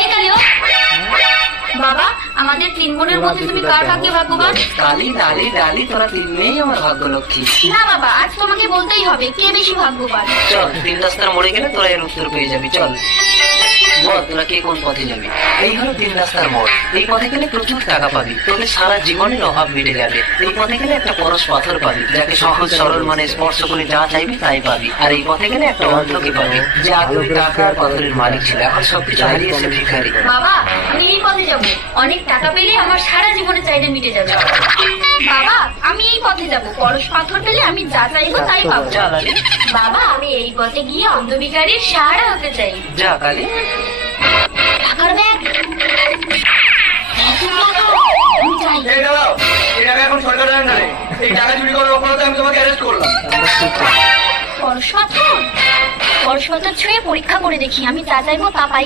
এই কালিও বাবা, আমাদের তিন বোনের মধ্যে তুমি কার ভাগ্যে ভাগ্যবান? ডালি ডালি ডালি, তোরা তিন মেয়েই আমার ভাগ্য লক্ষ্মী। না বাবা, আজ তোমাকে বলতেই হবে কে বেশি ভাগ্যবান। চল, তিন রাস্তার মোড়ে গেলে তোরা এর উত্তর পেয়ে যাবি। চল বল, তোরা কে কোন পথে যাবি? এই হলো তিন রাস্তার মোড়। এই পথে গেলে প্রচুর টাকা পাবি, তোদের সারা জীবনের অভাব মিটে যাবে। এই পথে গেলে একটা পরশ পাথর পাবি, যাকে সহজ সরল মানে স্পর্শ করে যা চাইবি তাই পাবি। আর এই পথে গেলে একটা অন্ধকে পাবি, যে আগে টাকা আর পাথরের মালিক ছিল, এখন সবকিছু হারিয়েছে ভিখারি। বাবা, আমি এই পথে যাব। অনেক টাকা পেলে আমার সারা জীবনের চাহিদা মিটে যাবে। বাবা, আমি এই পথে যাব। পরশ পাথর পেলে আমি যা চাইবো তাই পাবো। যা লালি, বাবা, আমি এই পথে গিয়ে অন্ধবিকারীর সাহারা হতে চাই। যা কালি। টাকার ব্যাগ। আমি চাই। এই দাঁড়াও, এই টাকা এখন সরকারের আন্ডারে। এই টাকা চুরি করার অপরাধে আমি তোমাকে অ্যারেস্ট করলাম। পরশ পাথর? পরশ পাথর ছুঁয়ে পরীক্ষা করে দেখি আমি যা চাইবো তা পাই